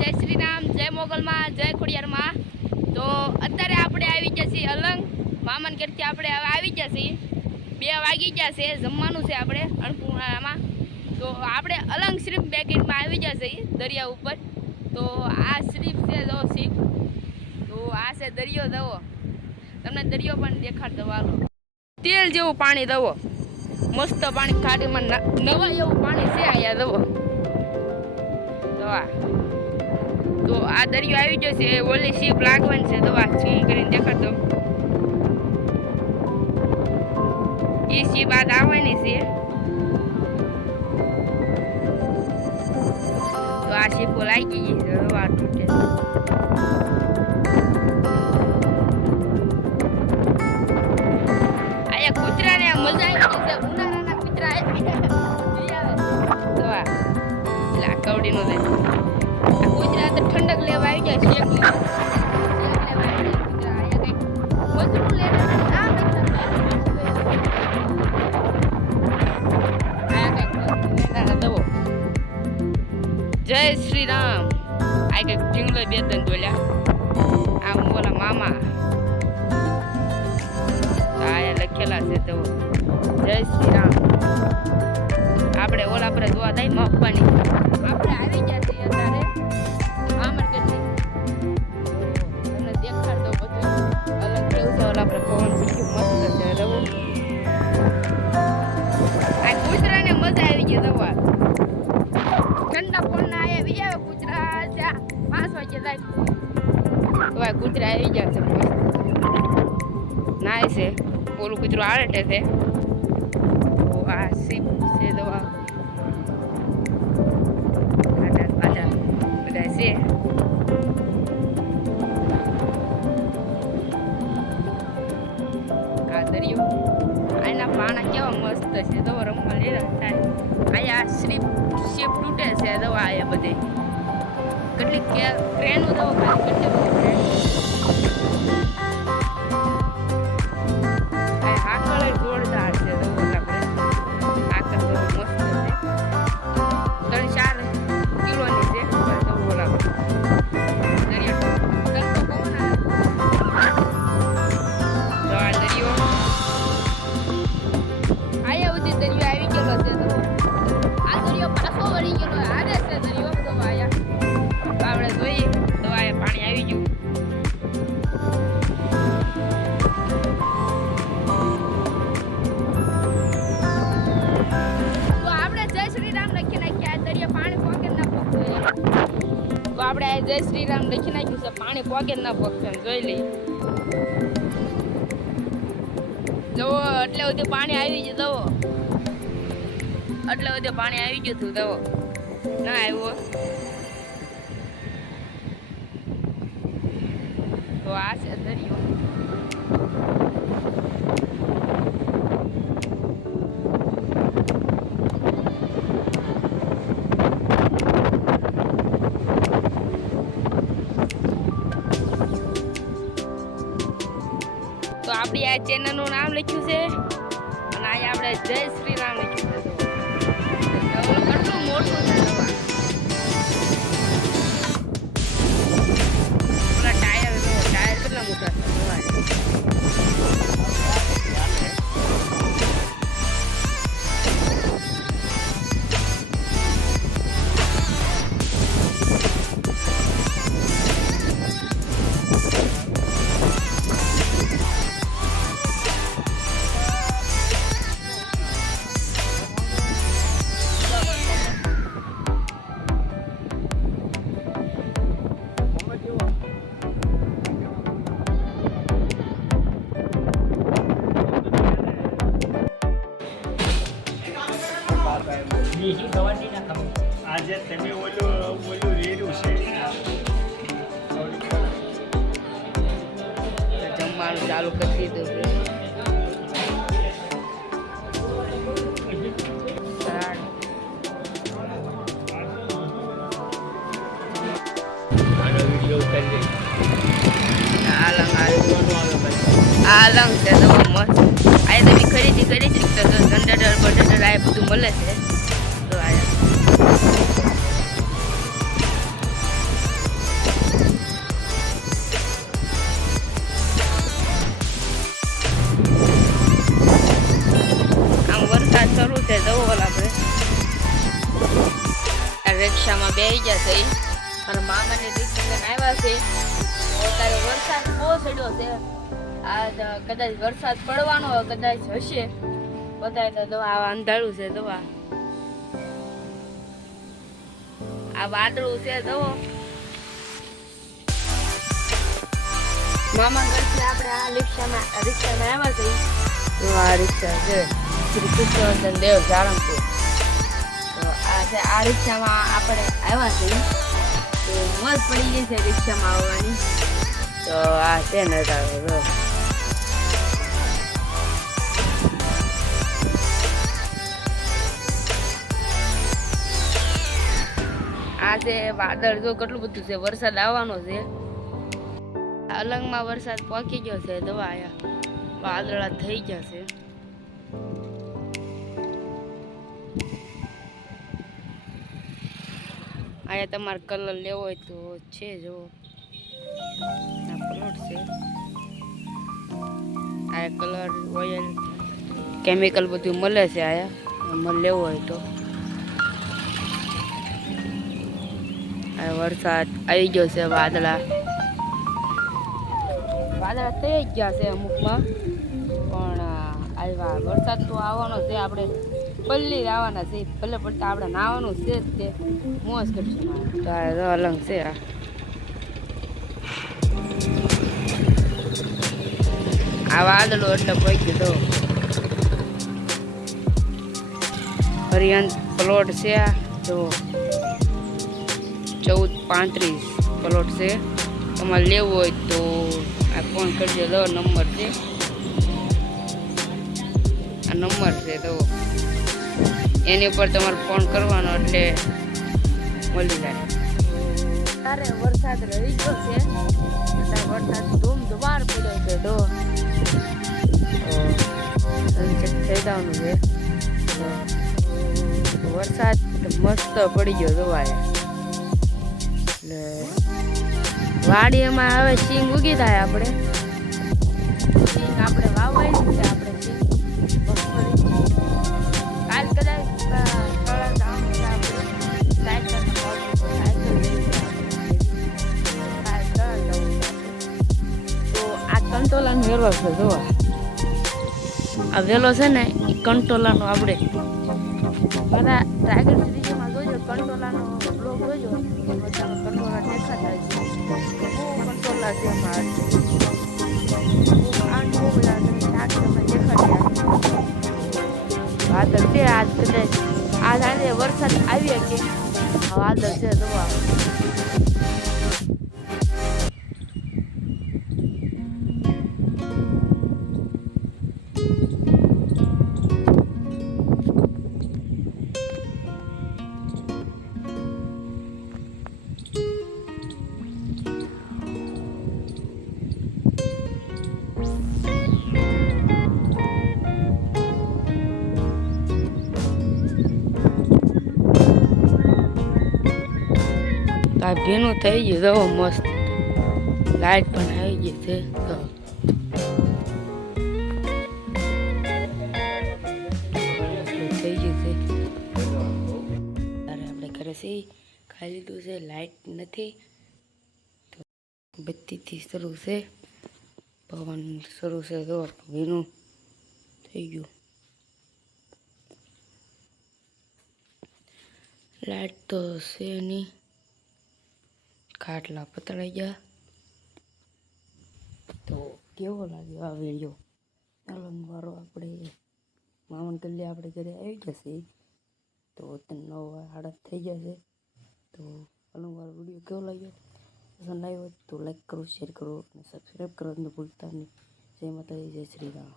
જય શ્રી રામ, જય મોગલમાં, જય ખોડિયારમાં. તો અત્યારે આપણે આવી ગયા છીએ અલંગ મામન ઘરથી. આપણે હવે આવી ગયા છીએ, 2 વાગી ગયા છે, જમવાનું છે આપણે અન્નપૂર્ણામાં. તો આપણે અલંગ શ્રીફ બેકેટમાં આવી ગયા છીએ દરિયા ઉપર. તો આ શ્રીફ છે જો શીપ, તો આ છે દરિયો દવો. તમને દરિયો પણ દેખાડ દો. હાલો, તેલ જેવું પાણી દવો, મસ્ત પાણી, ખાડીમાં નવા એવું પાણી છે અહીંયા દવો. તો આ દરિયો આવી ગયો છે, ઓલી શીપ લાગવાની છે. દવા ઝૂમ કરીને દેખાડતો, એ શીપ આજ આવવાની છે. તો આ શીપો લાગી ગઈ છે. દવા તૂટે અહીંયા કૂતરાને મજા આવી છે. ઉનાળાના કૂતરા દવા એટલે કવડીનો દે કૂતરા તો ઠંડક લેવા આવી જાય. શેક લેવા કૂતરા અહીંયા કઈ મજૂર લેવા દવો. જય શ્રી રામ. આ કઈક ઢીંગલો 2-3 ડોલ્યા. આ ઓલા મામા આયા લખેલા છે. તો જય શ્રી રામ. આપણે ઓલા પર દુઆ દઈ મકવાની. આપણે આવી ગયા છીએ અત્યારે મામન ઘરથી. તમને દેખાડ દો બધું અલગ કેવું છે. ઓલા પર પવન કેટલું મસ્ત છે. રવું આ કૂતરાને મજા આવી ગઈ. દવા ઠંડા પણના આયા બીજા કૂતરા 5 વાગે જાય. તો આ કૂતરા આવી ગયા છે, મસ્ત નાય છે. ઓલું કૂતરું આળટે છે. તો આ સીપ છે. દવા બધા છે. આ દરિયો, આના પાણા કેવા મસ્ત છે. તો રમવા લેરા થાય. અહીંયા શીપ તૂટે છે. દવા અહીંયા બધે કેટલીક ટ્રેનો દવા કેટલી બધી ટ્રેન. આકળ જોરદાર છે. દવા આપણે આકળ મસ્ત છે. 3-4 કિલોની છે. દરિયો આયા સુધી દરિયો આવી ગયેલો છે. આ દરિયો પાછો વળી ગયેલો હારે છે. દરિયો તો આયા આપણે જોઈએ. તો આયા પાણી આવી ગયું. તો આપણે જય શ્રી રામ લખી નાખ્યા. આ દરિયા પાણી પોકે ના પકડે. તો આપણે આ જય શ્રી રામ લખી નાખ્યું છે. પાણી પોકે ના પકડે. જોઈ લઈએ. જવો એટલે બધું પાણી આવી ગયું. દવો એટલે બધું પાણી આવી ગયું હતું. દવો ના આવ્યો. તો આ છે દરિયો. તો આપણી આ ચેનલનું નામ લખ્યું છે અને અહીંયા આપણે જય શ્રી રામ લખ્યું છે. કેટલું મોટું છે. ઓલા ટાયર કેટલા મોટા છે. આજે તમે ઓલું રેડ્યું છે. જમવાનું ચાલુ કરી દીધું છે. આ અલંગ છે. તો મસ્ત આ તમે ખરીદી કરી છે. તો જનરેટર બટેટર આ બધું મળે છે. તો આ આવી જશે અને મામાની રિક્ષા લઈને આવ્યા છે. અત્યારે વરસાદ બહુ ચડ્યો છે. આ કદાચ વરસાદ પડવાનો કદાચ હશે. બધાય તો દવા અંધારું છે. દવા આ વાદળું છે. તો મામા ઘરથી આપણે આ રિક્ષામાં આવ્યા છે. આ રિક્ષા છે શ્રી કૃષ્ણવર્ધન દેવ સાળંગપુર. તો આ છે આ રિક્ષામાં આપણે આવ્યા છીએ. તો મસ્ત પડી ગઈ છે રિક્ષામાં આવવાની. તો આ છે નજારો. આ છે વાદળ. જો કેટલું બધું છે. વરસાદ આવવાનો છે. અલંગમાં વરસાદ પહોંચી ગયો છે. દવા આયા વાદળા થઈ ગયા છે. અહીંયા તમારે કલર લેવો હોય તો છે. જો આ પ્લોટ છે. આ કલર ઓઇલ કેમિકલ બધું મળે છે. આયા લેવો હોય તો. આ વરસાદ આવી ગયો છે. વાદળા થઈ ગયા છે અમુકમાં. પણ આવ્યા વરસાદ તો આવવાનો છે. આપણે પલ્લી આવવાના છે. ભલે પડતા આપણે નાવાનું છે જ. તે મોજ કરશું. અલંગ છે. આ વાદળો એટલે પહોંચ્યું. તો હરિયંત પ્લોટ છે. તો 1435 પ્લોટ છે. તમારે લેવું હોય તો આ ફોન કરજો. દો નંબર છે. આ નંબર છે. તો એની ઉપર તમારે ફોન કરવાનો એટલે મળી જાય. તારે વરસાદ રહી ગયો છે. વરસાદ ધૂમધમાર પડ્યો છે. તો સનસેટ થઈ જવાનું છે. વરસાદ મસ્ત પડી ગયો. જોવાય એટલે વાડીમાં હવે સિંગ ઉગી થાય. આપણે સિંગ આપણે વાવવાની છે. આપણે સિંગ કાલ કદાચ તો આ કંટોલાનો વેલો છે. જો આ વેલો છે ને એ કંટોલાનો. આપણે બધા ટાઈગર સિરીઝમાં જોજો કંટોલાનો બ્લોગ જોજો. કંટોલા દેખાતા છે. કંટોલા છે વાદળ છે. આજ કદાચ આજ આજે વરસાદ આવી કે વાદળ છે. જોવા આ ભીનું થઈ ગયું. જો મસ્ત લાઈટ પણ આવી ગઈ છે. થઈ ગયું છે. આપણે ઘરે ખાઈ લીધું છે. લાઈટ નથી તો બત્તીથી શરૂ છે. પવન શરૂ છે. જો ભીનું થઈ ગયું. લાઈટ તો છે નહીં. ખાટલા પતળાઈ ગયા. તો કેવો લાગ્યો આ વિડીયો? અલંગવાળો આપણે મામન ગલ્લે આપણે ઘરે આવી જશે. તો 9:30 થઈ જશે. તો અલંગવાળો વિડીયો કેવો લાગ્યો? પસંદ આવ્યો તો લાઈક કરો, શેર કરો અને સબસ્ક્રાઈબ કરવાનું ભૂલતા નહીં. જય માતાજી, જય શ્રી રામ.